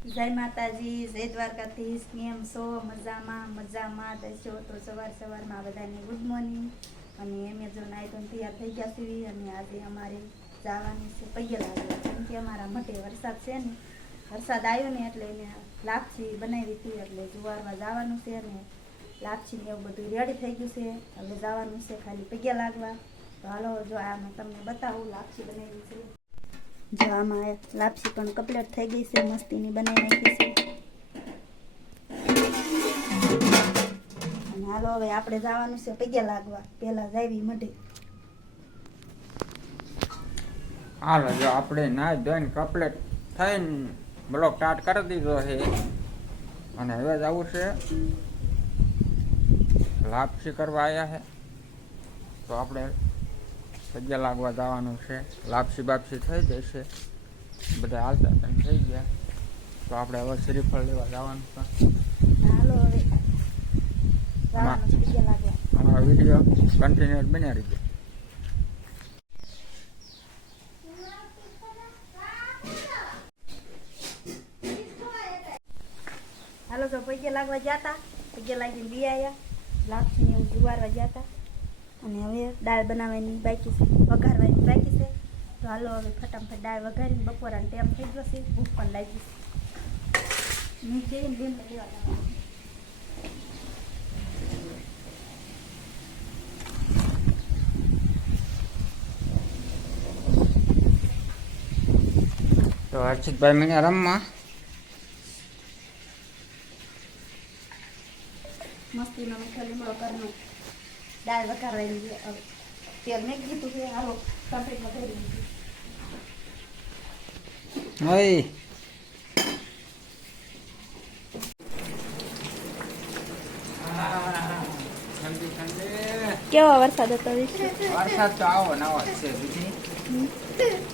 જય માતાજી, જય દ્વારકાધીશ. કેમ છો? મજામાં દઈશો તો સવારમાં બધાને ગુડ મોર્નિંગ. અને અમે જો નાઈ તો તૈયાર થઈ ગયા છીએ અને આજે અમારે જવાનું છે પૈયલા આગળ, કેમ કે અમારા મઢે વરસાદ છે ને, વરસાદ આવ્યો ને એટલે એને લાપસી બનાવી હતી, એટલે જુવારમાં જવાનું છે ને લાપસી ને એવું બધું રેડી થઈ ગયું છે. હવે જવાનું છે ખાલી પૈયા લાગવા. તો હાલો જો આમાં તમને બતાવું લાપસી બનાવી છે. જો આમાં લાપસી પણ કમ્પ્લીટ થઈ ગઈ છે, મસ્તીની બનાવી નાખી છે. અને હાલો હવે આપણે જવાનું છે પૈયા લાગવા, પહેલા જાવી મઢે. હાલો જો આપણે નાઈ ધોઈને કમ્પ્લીટ થઈને બ્લોક સ્ટાર્ટ કરી દીધો છે અને હવે જવું છે લાપસી કરવા આવ્યા છે. તો આપણે પૈયા લાગવા જવાનું છે. લાપસી બાપસી થઈ જશે, બધા હાલતા પણ થઈ ગયા. તો આપણે હવે શ્રીફળ લેવા જવાનું છે. હાલો હવે જવાનું છે પૈયા લાગવા. અમારો વિડીયો કન્ટિન્યુ બની રહીજો. હાલો તો પૈયા લાગવા જતા, પૈયા લાગીને બી આવ્યા, લાપસી ને એવું જુવારવા જતા. અને હવે દાળ બનાવવાની બાકી છે, વઘારવાની બાકી છે. તો હાલો હવે ફટાફટ દાળ વઘારીને બપોરાનો ટાઈમ થઈ ગયો છે, ભૂખ પણ લાગી છે. મેં જઈને બેન લેવા જવાનું. તો હર્ષિતભાઈ મને રમવા મસ્તીનો મીઠો લીમડો કરનો દાળ વઘારવાની છે. હવે તેલ મેં કીધું છે, હાલો કમ્પ્લીટ વઘારી દીધું. ઓય કેવો વરસાદ હતો? વરસાદ તો આવો નવો જ છે બીજી.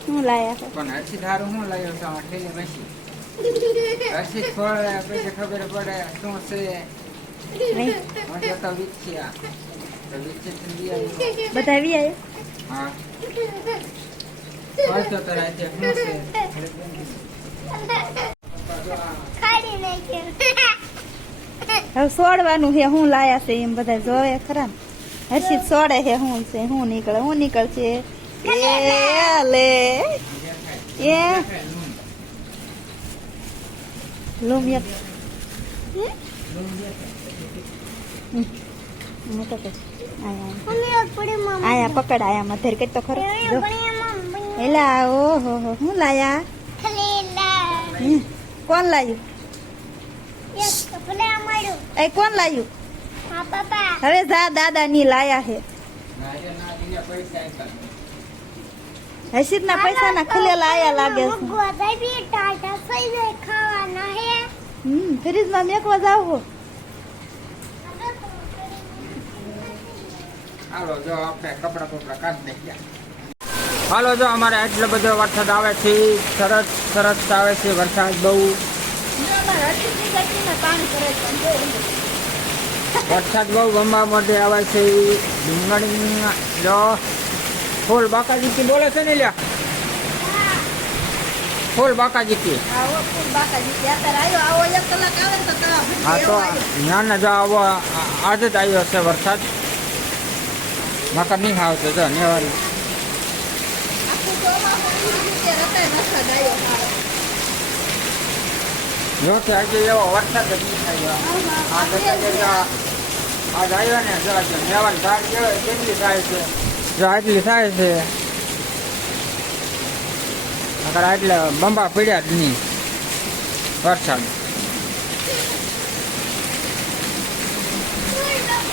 શું લાયા છો? પણ હર્ષિત હારું શું લાગ્યો છે આમાં ઠેલી બેસી? હર્ષિત ખોળે પછી ખબર પડે શું છે. મને તો વિચ્યા તો વિચ્છિત બધા આવી આવ્યા? હા પાછો તો રાતે શું છે હવે સોડવાનું છે, શું લાયા છે એમ બધા જોવે ખરા. હર્ષિત સોડે છે, શું છે, શું નીકળશે. એ લે એ લૂમ એક આયા પકડ, આયા મધેર કઈ તો ખરો. એલા ઓહો હું લાયા? કોણ લાયું? એ કોણ લાયું? હવે જા દાદા ની લાયા હે. હર્ષિત ના પૈસા ના ખુલેલા આયા લાગે છે. ફ્રીજ માં મેકવા જાવ. હાલો જો આપણે કપડા કાઢી નાખ્યા. હાલો જો અમારે એટલો બધો વરસાદ આવે છે, સરસ આવે છે વરસાદ બહુ. વરસાદ બહુ ગમવા માટે આવે છે. ડુંગળી જો ફૂલ બાકાજી કી બોલે છે ને લ્યા, ફૂલ બાકાજી કી. હા તો ના જો આવો આજે જ આવ્યો છે વરસાદ. મકર નહીં આવતો જો નેવારી. જો કે આજે એવો વરસાદ જ નહીં થાય. આજ આવ્યો ને જો નેવાની ધાર કહેવાય કેટલી થાય છે, જો આટલી થાય છે. નકર એટલે બંબા પડ્યા જ નહીં વરસાદ.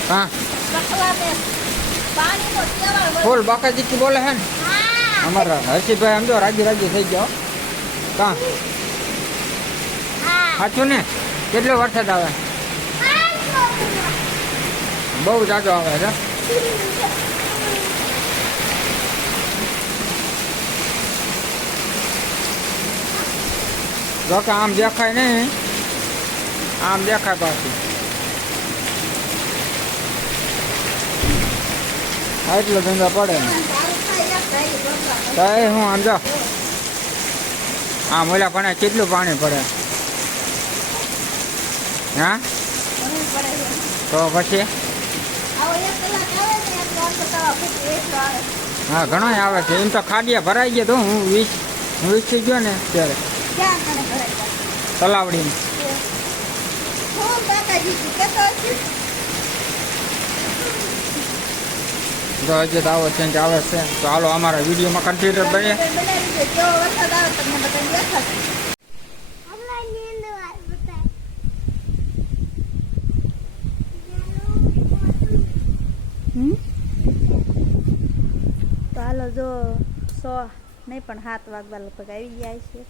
હા ફૂલ બાકાજી કી બોલે હે ને અમારા હર્ષિતભાઈ. આમ તો રાજી થઈ ગયો. કા સાચું ને? કેટલો વરસાદ આવે? બહુ જાજો આવે છે. જો કે આમ દેખાય નહીં, આમ દેખાય પાછું. એટલો ધંધા પડે ને હું આમ જો આમ ઓલા પણ કેટલું પાણી પડે. હા ઘણું પડે છે. તો પછી આવો 1 કલાક આવે ને એટલે આમ તો તવા ફૂટી એટલો આવે. હા ઘણોય આવે છે એમ તો ખાડિયા ભરાઈ ગયા તો હું 20 થી ગયો ને ત્યારે ક્યાં કણે ભરાઈ જાય? તલાવડીમાં. હું કાકાજી કહેતો હતી. તો હજી તો આવો ચેન્જ આવે છે તો હાલો અમારા વિડીયોમાં કન્ટિન્યુ બને. બનાવી દે કેવો વરસાદ આવે તમને બધાને દેખાશે. તો હાલો જો 100 નહીં પણ 7 વાગવા લગભગ આવી ગયા છે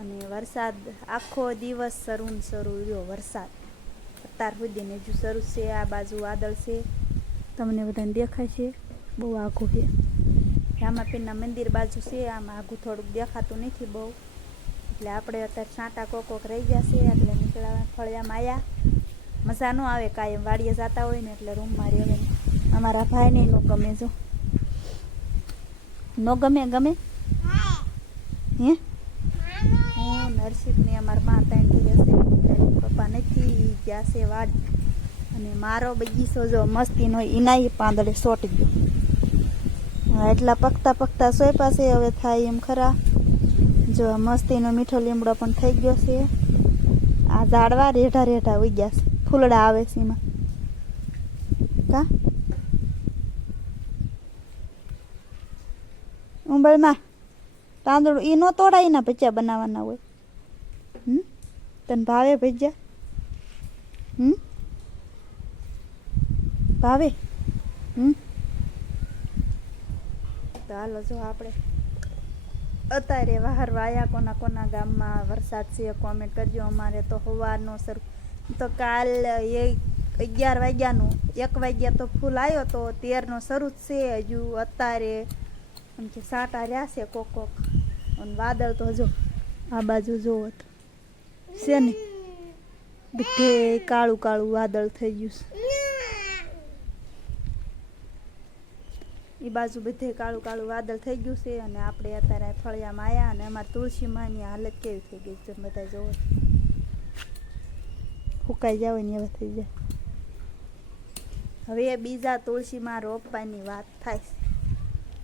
અને વરસાદ આખો દિવસ શરૂ ને શરૂ રહ્યો વરસાદ અત્યાર સુધી ને હજુ શરૂ છે. આ બાજુ વાદળ છે તમને બધાને દેખાય છે બહુ આઘું છે. રામાપીરના મંદિર બાજુ છે આમાં આઘું થોડુંક દેખાતું નથી બહુ એટલે આપણે અત્યારે છાંટા કોક રહી ગયા છે એટલે નીકળ્યા ફળિયામાં આવ્યા. મજા ન આવે કાયમ વાડીએ જતા હોય ને એટલે રૂમમાં રહેવે. અમારા ભાઈને નો ગમે જો નો ગમે હે હું નરસિંહને અમારા મા ત્રણ દિવસ પપ્પા નથી ગયા છે વાડી અને મારો બગીચો જો મસ્તીનો ઈનાય પાંદડે સોટી ગયો. એટલા પકતા સોય પાસે હવે થાય એમ ખરા. જો મસ્તીનો મીઠો લીમડો પણ થઈ ગયો છે. આ ઝાડવા રેઢા ઉગ્યા છે ફૂલડા આવે છે એમાં કા ઉંબળમાં તાંદળું એ નો તોડાય ના ભજીયા બનાવવાના હોય. તને ભાવે ભજીયા? ભાવે? તો હાલો જો આપણે અત્યારે બહાર વાયા કોના કોના ગામમાં વરસાદ છે કોમેન્ટ કરજો. અમારે તો સવારનો તો કાલ 11 વાગ્યાનું 1 વાગ્યા તો ફૂલ આવ્યો તો 13નો શરૂ જ છે હજુ અત્યારે એમ કે સાટા રહ્યા છે કોક અને વાદળ તો જો આ બાજુ જોવો તો છે ને બધે કાળું વાદળ થઈ ગયું છે. એ બાજુ બધે કાળું વાદળ થઈ ગયું છે અને આપણે અત્યારે ફળિયામાં આવ્યા અને અમારા તુલસીમાંની હાલત કેવી થઈ ગઈ છે બધા જોવો ફૂંકાઈ જાવ ને એવા થઈ જાય. હવે બીજા તુલસીમાં રોપવાની વાત થાય છે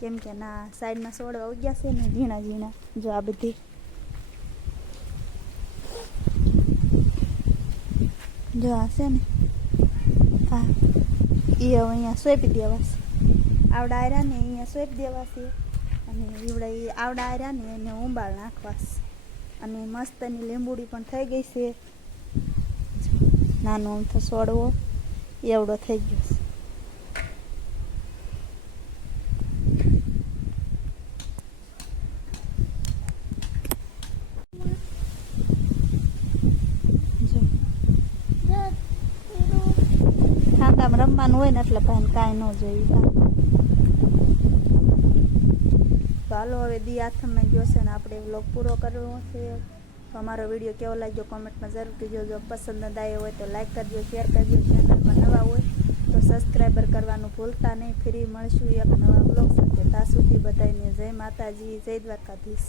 કેમ કે ના સાઈડમાં છોડવા ઉગ્યા છે ને ઝીણા જો આ બધી જો આ છે ને હા એ હવે અહીંયા સોંપી દેવા છે. આવડા આર્યા ને અહીંયા સોંપી દેવા છે અને એવડા આવડા આર્યા ને એને ઉંબાળ નાખવા છે અને મસ્તની લીંબુડી પણ થઈ ગઈ છે. નાનો અમથો છોડવો એવડો થઈ ગયો છે. ખાતામાં રમવાનું હોય ને એટલે ભાઈને કાંઈ ન જોઈએ. તો હાલો હવે દી હાથમાં ગયો છે ને આપણે વ્લોગ પૂરો કરવો છે. તો અમારો વિડીયો કેવો લાગ્યો કોમેન્ટમાં જરૂર કહેજો. જો પસંદ આવ્યો હોય તો લાઈક કરજો, શેર કરજો. ચેનલમાં નવા હોય તો સબસ્ક્રાઈબર કરવાનું ભૂલતા નહીં. ફરી મળશું એક નવા વ્લોગ સાથે. ત્યાં સુધી બધાને જય માતાજી, જય દ્વારકાધીશ.